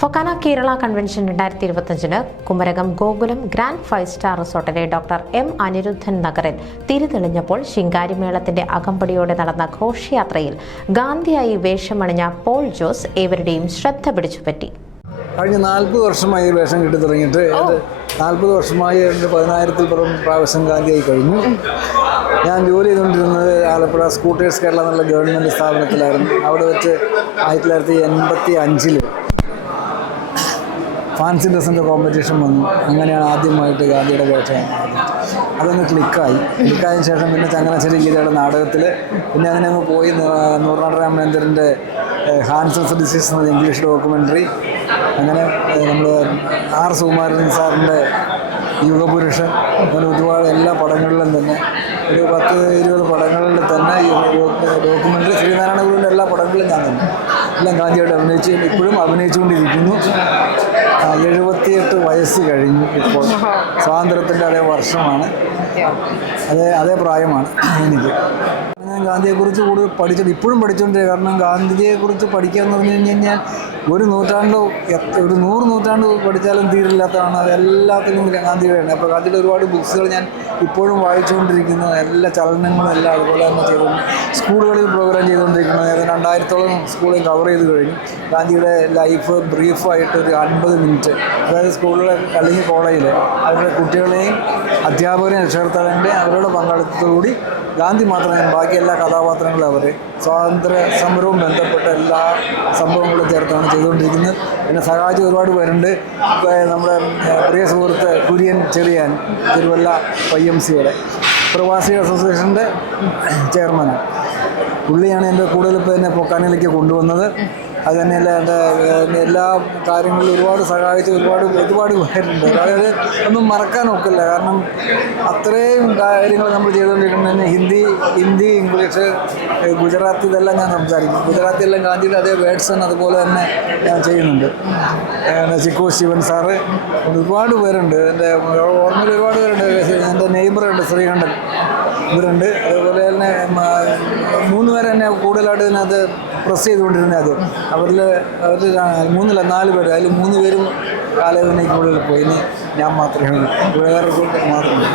FOKANA Kerala convention രണ്ടായിരത്തി ഇരുപത്തഞ്ചിന് Kumarakom Gokulam grand five star റിസോർട്ടിലെ doctor M Anirudhan നഗറിൽ തിരിതെളിഞ്ഞപ്പോൾ ശിങ്കാരിമേളത്തിന്റെ അകമ്പടിയോടെ നടന്ന ഘോഷയാത്രയിൽ ഗാന്ധിയായി വേഷമണിഞ്ഞ പോൾ ജോസ് ഏവരുടെയും ശ്രദ്ധ പിടിച്ചുപറ്റി. കഴിഞ്ഞ നാൽപ്പത് വർഷമായി വേഷം കിട്ടി തുടങ്ങിയിട്ട് നാൽപ്പത് വർഷമായി എന്റെ പതിനായിരത്തിൽ പുറം പ്രാവശ്യം ഗാന്ധിയായി കഴിഞ്ഞു. ഞാൻ ജോലി ചെയ്തുകൊണ്ടിരുന്നത് ആലപ്പുഴ സ്കൂട്ടേഴ്സ് കേരള എന്നുള്ള ഗവൺമെന്റ് സ്ഥാപനത്തിലായിരുന്നു. അവിടെ വെച്ച് ആയിരത്തി തൊള്ളായിരത്തി എൺപത്തി അഞ്ചിൽ ഫാൻസി ഡ്രസ്സിന്റെ കോമ്പറ്റീഷൻ വന്നു. അങ്ങനെയാണ് ആദ്യമായിട്ട് ഗാന്ധിയുടെ വേഷം അതൊന്ന് ക്ലിക്കായി ക്ലിക്കായതിനു ശേഷം പിന്നെ ചങ്ങനാശ്ശേരി ഗീതയുടെ നാടകത്തിൽ പിന്നെ അങ്ങനെ അങ്ങ് പോയി. നൂറുനാട് രാമചന്ദ്രന്റെ ഹാൻസസ് ഡിസീസ് എന്ന ഇംഗ്ലീഷ് ഡോക്യുമെന്ററി അങ്ങനെ നമ്മൾ ആർ സുകുമാരൻ സാറിന്റെ യുഗപുരുഷൻ. അങ്ങനെ ഒരുപാട് എല്ലാ പടങ്ങളിലും തന്നെ ഒരു പത്ത് ഇരുപത് പടങ്ങളിൽ തന്നെ ഈ ഡോക്യുമെന്ററി ശ്രീനാരായണ ഗുരുവിന്റെ എല്ലാ പടങ്ങളിലും തന്നെ എല്ലാം ഗാന്ധിയായിട്ട് അഭിനയിച്ച് ഇപ്പോഴും അഭിനയിച്ചുകൊണ്ടിരിക്കുന്നു. എഴുപത്തിയെട്ട് വയസ്സ് കഴിഞ്ഞു ഇപ്പോൾ. സ്വാതന്ത്ര്യത്തിന്റെ അതേ വർഷമാണ്. അതേ അതേ പ്രായമാണ് എനിക്ക്. ഞാൻ ഗാന്ധിയെക്കുറിച്ച് കൂടുതൽ പഠിച്ചിട്ട് ഇപ്പോഴും പഠിച്ചുകൊണ്ടിരിക്കുക. കാരണം ഗാന്ധിജിയെക്കുറിച്ച് പഠിക്കുക എന്ന് പറഞ്ഞു കഴിഞ്ഞ് കഴിഞ്ഞാൽ ഒരു നൂറ്റാണ്ട് ഒരു നൂറ് നൂറ്റാണ്ട് പഠിച്ചാലും തീരില്ലാത്തതാണ്. അത് എല്ലാത്തിനും ഗാന്ധിയുടെയാണ് അപ്പോൾ ഗാന്ധിയുടെ ഒരുപാട് ബുക്സുകൾ ഞാൻ ഇപ്പോഴും വായിച്ചുകൊണ്ടിരിക്കുന്നു. എല്ലാ ചലനങ്ങളും എല്ലാം അതുപോലെ തന്നെ ചെയ്തുകൊണ്ട് സ്കൂളുകളിൽ പ്രോഗ്രാം ചെയ്തുകൊണ്ടിരിക്കുന്നത് ഏതാണ്ട് രണ്ടായിരത്തോളം സ്കൂളിൽ കവർ ചെയ്ത് കഴിഞ്ഞു. ഗാന്ധിയുടെ ലൈഫ് ബ്രീഫായിട്ട് ഒരു അൻപത് മിനിറ്റ് അതായത് സ്കൂളുകളെ അല്ലെങ്കിൽ കോളേജിൽ അവരുടെ കുട്ടികളെയും അധ്യാപകരെയും രക്ഷകർത്താക്കളുടെ അവരുടെ പങ്കാളിത്തത്തോടുകൂടി ഗാന്ധി മാത്രമേ ബാക്കി കഥാപാത്രങ്ങളും അവർ സ്വാതന്ത്ര്യ സമരവും ബന്ധപ്പെട്ട എല്ലാ സംഭവങ്ങളും ചേർത്താണ് ചെയ്തുകൊണ്ടിരിക്കുന്നത്. പിന്നെ സഹായിച്ച ഒരുപാട് പേരുണ്ട്. നമ്മുടെ പ്രിയ സുഹൃത്ത് കുര്യൻ ചെറിയാൻ തിരുവല്ല വൈ എം സിയുടെ പ്രവാസി അസോസിയേഷന്റെ ചെയർമാനാണ്. പുള്ളിയാണ് എന്റെ കൂടുതൽ ഇപ്പോൾ എന്നെ പൊക്കാനിലേക്ക് കൊണ്ടുവന്നത്. അത് തന്നെയല്ല എന്റെ എല്ലാ കാര്യങ്ങളിലും ഒരുപാട് സഹായിച്ച് ഒരുപാട് ഒരുപാട് പേരുണ്ട്. അതായത് ഒന്നും മറക്കാൻ ഒക്കില്ല. കാരണം അത്രയും കാര്യങ്ങൾ നമ്മൾ ചെയ്തുകൊണ്ടിരിക്കുന്നത് ഹിന്ദി ഹിന്ദി ഇംഗ്ലീഷ് ഗുജറാത്തി ഇതെല്ലാം ഞാൻ സംസാരിക്കും. ഗുജറാത്തി എല്ലാം ഗാന്ധിയുടെ അതേ വേർഡ്സൺ അതുപോലെ തന്നെ ഞാൻ ചെയ്യുന്നുണ്ട്. ചിക്കു ശിവൻ സാറ് ഒരുപാട് പേരുണ്ട്. എന്റെ ഓർമ്മയിൽ ഒരുപാട് പേരുണ്ട്. എന്റെ നെയ്ബറുണ്ട് ശ്രീകണ്ഠൻ. ഇവരുണ്ട്. അതുപോലെ തന്നെ മൂന്ന് പേരെ തന്നെ കൂടുതലായിട്ട് ഇതിനകത്ത് പ്രസ് ചെയ്തുകൊണ്ടിരുന്ന അത്. അവരിൽ അവർ മൂന്നില്ല നാല് പേര് അതിൽ മൂന്ന് പേരും കാലവേദനയ്ക്ക് കൂടുതൽ പോയി ഞാൻ മാത്രമേ ഉള്ളൂ. വേറെ മാത്രമേ